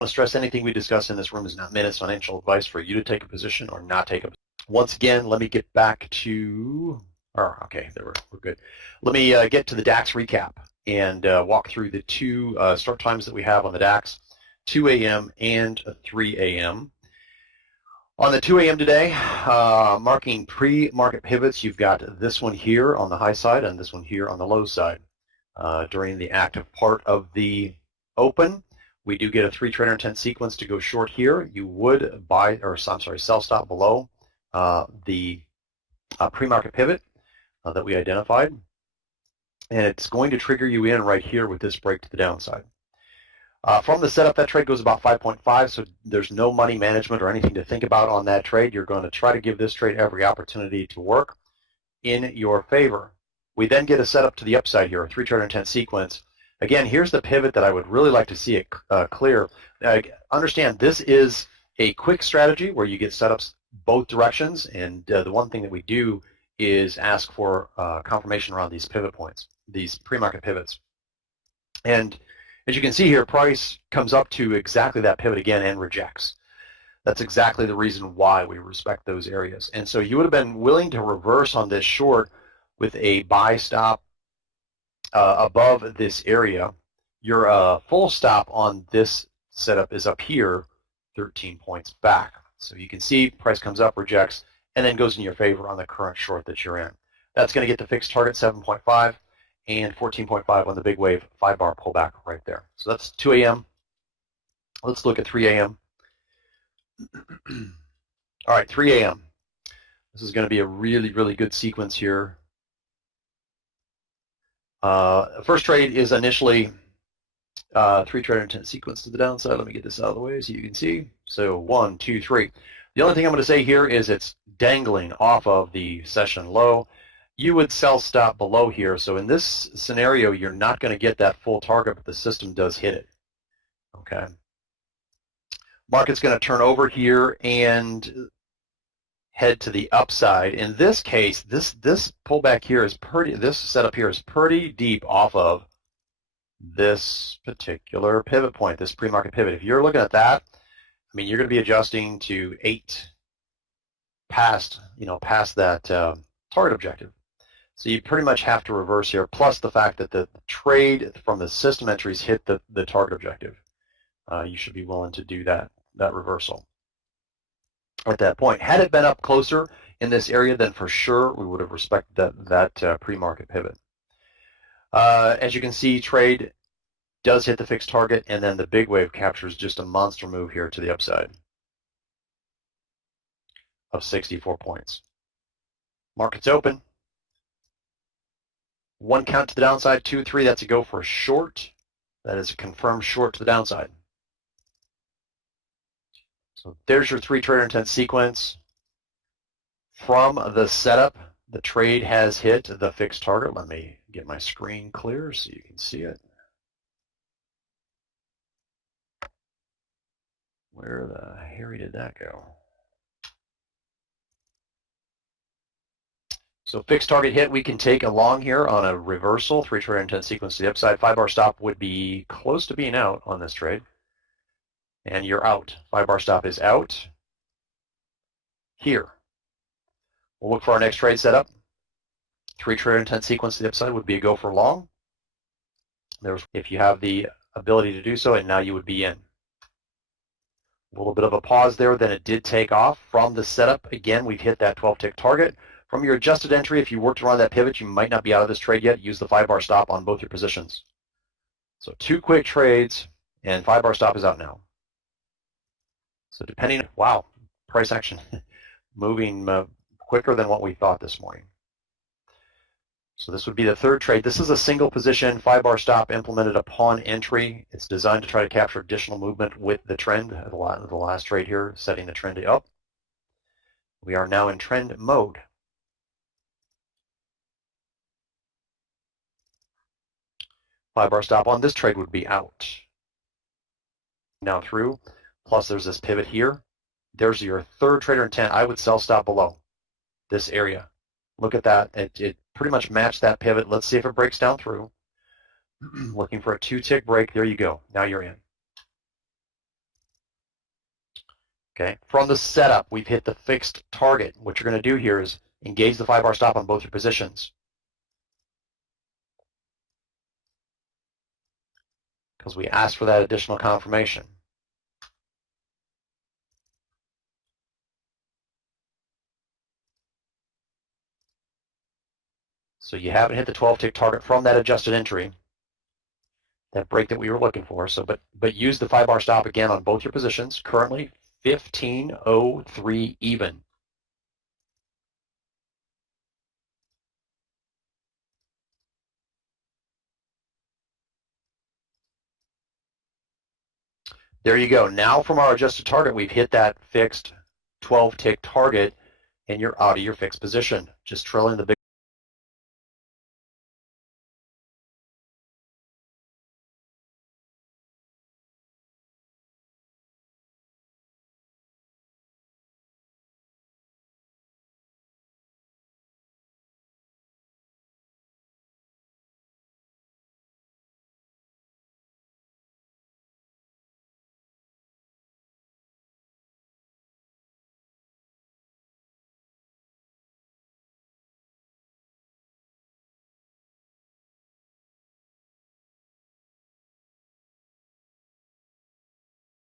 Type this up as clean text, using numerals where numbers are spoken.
to stress anything we discuss in this room is not meant as financial advice for you to take a position or not take a position. Once again, let me get back to, okay, there we're good. Let me get to the DAX recap and walk through the two start times that we have on the DAX, 2 a.m. and 3 a.m. On the 2 a.m. today, marking pre-market pivots, you've got this one here on the high side and this one here on the low side. During the active part of the open, we do get a 3 trader intent sequence to go short here. You would sell stop below the pre-market pivot that we identified, and it's going to trigger you in right here with this break to the downside. From the setup, that trade goes about 5.5, so there's no money management or anything to think about on that trade. You're going to try to give this trade every opportunity to work in your favor. We then get a setup to the upside here, a 3 trader intent sequence. Again, here's the pivot that I would really like to see it clear. Understand, this is a quick strategy where you get setups both directions, and the one thing that we do is ask for confirmation around these pivot points, these pre-market pivots. And as you can see here, price comes up to exactly that pivot again and rejects. That's exactly the reason why we respect those areas. And so you would have been willing to reverse on this short with a buy stop above this area. Your full stop on this setup is up here, 13 points back. So you can see price comes up, rejects, and then goes in your favor on the current short that you're in. That's going to get the fixed target 7.5 and 14.5 on the big wave 5-bar pullback right there. So that's 2 a.m. Let's look at 3 a.m. All right, 3 a.m. This is going to be a really, really good sequence here. First trade is initially 3 trader intent sequence to the downside. Let me get this out of the way so you can see. So 1, 2, 3. The only thing I'm going to say here is it's dangling off of the session low. You would sell stop below here. So in this scenario, you're not going to get that full target, but the system does hit it. Okay. Market's going to turn over here and head to the upside. In this case, this pullback here is this setup here is pretty deep off of this particular pivot point, this pre-market pivot. If you're looking at that, I mean, you're going to be adjusting to 8 past that target objective. So you pretty much have to reverse here, plus the fact that the trade from the system entries hit the target objective. You should be willing to do that reversal at that point. Had it been up closer in this area, then for sure we would have respected that pre-market pivot. As you can see, trade does hit the fixed target, and then the big wave captures just a monster move here to the upside of 64 points. Market's open. 1 count to the downside, 2, 3, that's a go for a short. That is a confirmed short to the downside. So there's your 3 trader intent sequence. From the setup, the trade has hit the fixed target. Let me get my screen clear so you can see it. Where the hairy did that go? So fixed target hit, we can take along here on a reversal, 3 trader intent sequence to the upside. 5-bar stop would be close to being out on this trade. And you're out. 5-bar stop is out here. We'll look for our next trade setup. 3 trader intent sequence to the upside would be a go for long. If you have the ability to do so, and now you would be in. A little bit of a pause there, then it did take off. From the setup, again, we've hit that 12-tick target. From your adjusted entry, if you worked around that pivot, you might not be out of this trade yet. Use the 5-bar stop on both your positions. So 2 quick trades, and 5-bar stop is out now. So depending, wow, price action moving quicker than what we thought this morning. So this would be the third trade. This is a single position 5-bar stop implemented upon entry. It's designed to try to capture additional movement with the trend. The last trade here, setting the trend up. We are now in trend mode. Five-bar stop on this trade would be out. Now through, plus there's this pivot here. There's your third trader intent. I would sell stop below this area. Look at that. It pretty much matched that pivot. Let's see if it breaks down through. Looking for a 2-tick break. There you go. Now you're in. Okay, from the setup, we've hit the fixed target. What you're going to do here is engage the 5-bar stop on both your positions, because we asked for that additional confirmation. So you haven't hit the 12-tick target from that adjusted entry, that break that we were looking for. So, but use the 5-bar stop again on both your positions. Currently 15.03 even. There you go. Now from our adjusted target, we've hit that fixed 12-tick target, and you're out of your fixed position, just trailing the big